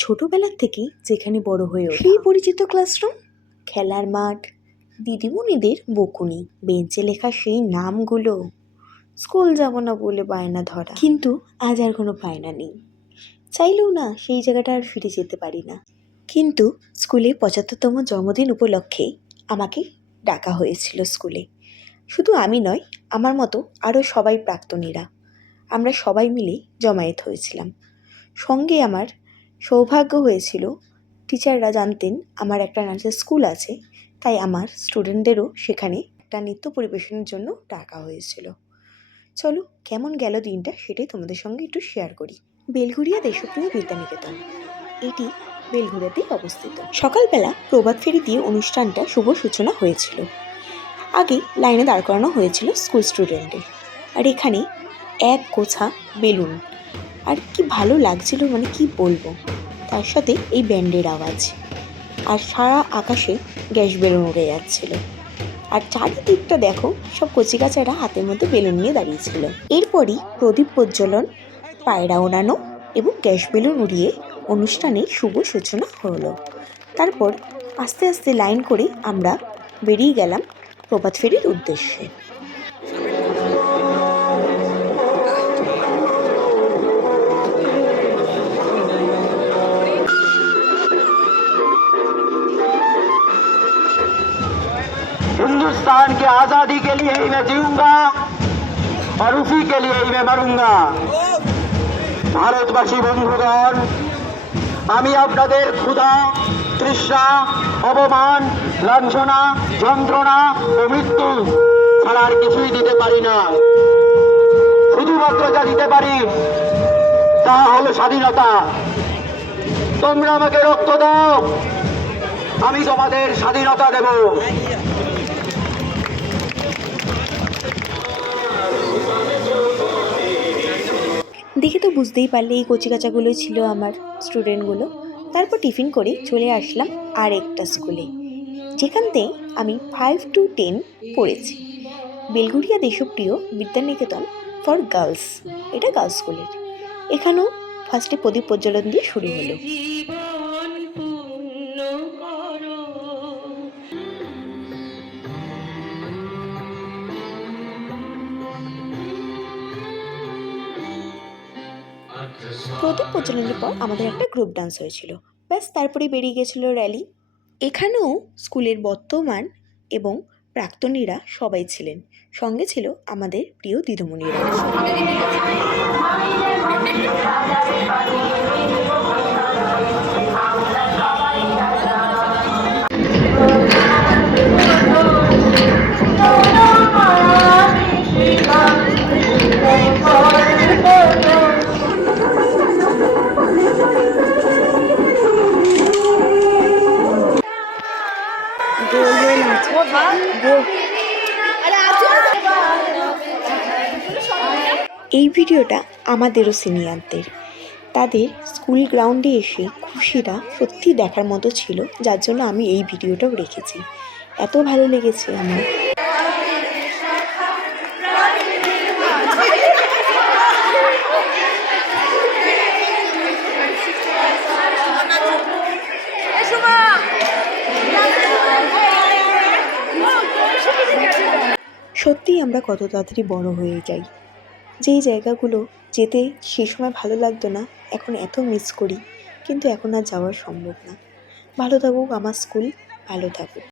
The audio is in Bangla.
ছোটবেলার থেকেই যেখানে বড় হয়ে সেই পরিচিত ক্লাসরুম খেলার মাঠ, দিদিমণিদের বকুনি, বেঞ্চে লেখা সেই নামগুলো। স্কুল যাব না বলে বায়না ধরা। কিন্তু আজ আর কোনো বায়না নেই। চাইলেও না, সেই জায়গাটা আর ফিরে যেতে পারি না। কিন্তু স্কুলে পঁচাত্তরতম জন্মদিন উপলক্ষে আমাকে ডাকা হয়েছিল স্কুলে। শুধু আমি নয়, আমার মতো আরও সবাই প্রাক্তনীরা। আমরা সবাই মিলে জমায়েত হয়েছিলাম। সঙ্গে আমার সৌভাগ্য হয়েছিল টিচাররা জানতেন আমার একটা নাচের স্কুল আছে, তাই আমার স্টুডেন্টদেরও সেখানে একটা নৃত্য পরিবেশনের জন্য ডাকা হয়েছিল। চলো, কেমন গেল দিনটা সেটাই তোমাদের সঙ্গে একটু শেয়ার করি। বেলঘুরিয়া দেশপ্রিয় বিদ্যানিকেতন, এটি বেলঘুরিয়াতেই অবস্থিত। সকালবেলা প্রভাত ফেরি দিয়ে অনুষ্ঠানটা শুভ সূচনা হয়েছিল। আগে লাইনে দাঁড় করানো হয়েছিল স্কুল স্টুডেন্টদের আর এখানে এক গোছা বেলুন। আর কি ভালো লাগছিল মানে কি বলব? তার সাথে এই ব্যান্ডের আওয়াজ। আর সারা আকাশে গ্যাস বেলুন উড়ে যাচ্ছিল। আর চারিদিকটা দেখো, সব কচিকাচারা হাতের মধ্যে বেলুন নিয়ে দাঁড়িয়েছিল। এরপরই প্রদীপ প্রজ্বলন, পায়রা ওড়ানো এবং গ্যাস বেলুন উড়িয়ে অনুষ্ঠানের শুভ সূচনা হলো। তারপর আস্তে আস্তে লাইন করে আমরা বেরিয়ে গেলাম প্রভাত ফেরির উদ্দেশ্যে। हिंदुस्तान की आजादी के लिए ही मैं जीऊंगा और उसी के लिए ही मैं मरूंगा ভারতবাসী বন্ধুগণ আমি আপনাদের ক্ষুধা তৃষ্ণা অপমান লাঞ্ছনা যন্ত্রণা ও মৃত্যু ছাড়া আর কিছুই দিতে পারি না শুধুমাত্র যা দিতে পারি তা হলো স্বাধীনতা তোমরা আমাকে রক্ত দাও আমি তোমাদের স্বাধীনতা দেব দেখে তো বুঝতেই পারলে এই কচিকাচাগুলোই ছিল আমার স্টুডেন্টগুলো তারপর টিফিন করে চলে আসলাম আর একটা স্কুলে যেখানতে আমি ফাইভ টু টেন পড়েছি। বেলগুড়িয়া দেশপ্রিয় বিদ্যানিকেতন ফর গার্লস এটা গার্লস স্কুলের এখানেও ফার্স্টে প্রদীপ প্রজ্বলন দিয়ে শুরু হলো। প্রদীপ প্রচলনের পর আমাদের একটা গ্রুপ ডান্স হয়েছিল। ব্যাস তারপরে বেরিয়ে গেছিল র্যালি এখানেও স্কুলের বর্তমান এবং প্রাক্তনীরা সবাই ছিলেন। সঙ্গে ছিল আমাদের প্রিয় দিদিমণিরা। এই ভিডিওটা আমাদেরও সিনিয়রদের। তাদের স্কুল গ্রাউন্ডে এসে খুশিরা সত্যি দেখার মতো ছিল, যার জন্য আমি এই ভিডিওটাও রেখেছি। এত ভালো লেগেছে আমার। সত্যিই আমরা কত তাড়াতাড়ি বড় হয়ে যাই। যেই জায়গাগুলো যেতে সে সময় ভালো লাগতো না, এখন এত মিস করি। কিন্তু এখন আর যাওয়া সম্ভব না। ভালো থাকুক আমার স্কুল ভালো থাকুক।